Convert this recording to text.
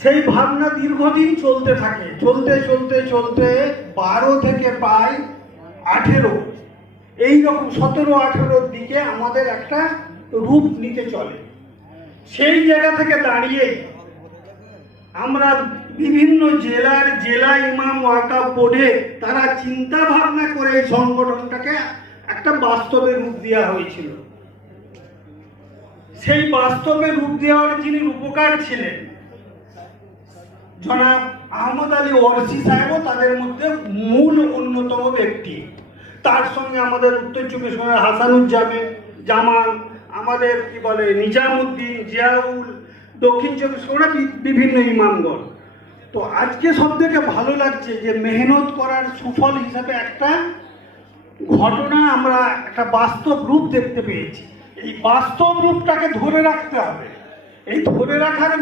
সেই ভাবনা দীর্ঘদিন চলতে থাকে, চলতে চলতে চলতে 12 থেকে প্রায় 18 এইরকম 17-18 দিকে আমাদের একটা রূপ নিতে চলে। সেই জায়গা থেকে দাঁড়িয়ে আমরা বিভিন্ন জেলা ইমাম ওয়াকাফ বোর্ডে তারা চিন্তা ভাবনা করে এই সংগঠনটাকে একটা বাস্তবে রূপ দেওয়া হয়েছিল। সেই বাস্তবে রূপ দেওয়ার যিনি রূপকার ছিলেন জনাব আহমদ আলী ওয়ারসি সাহেবও তাদের মধ্যে মূল অন্যতম ব্যক্তি। তার সঙ্গে আমাদের উত্তর চব্বিশ পরগনার হাসানুজ্জামান, আমাদের কি বলে নিজামুদ্দিন, জিয়াউল, দক্ষিণ চব্বিশ পরগনা বিভিন্ন ইমামগণ। তো আজকে সব থেকে ভালো লাগছে যে মেহনত করার সুফল হিসাবে একটা ঘটনা আমরা একটা বাস্তব রূপ দেখতে পেয়েছি। এই বাস্তব রূপটাকে ধরে রাখতে হবে। এই ধরে রাখার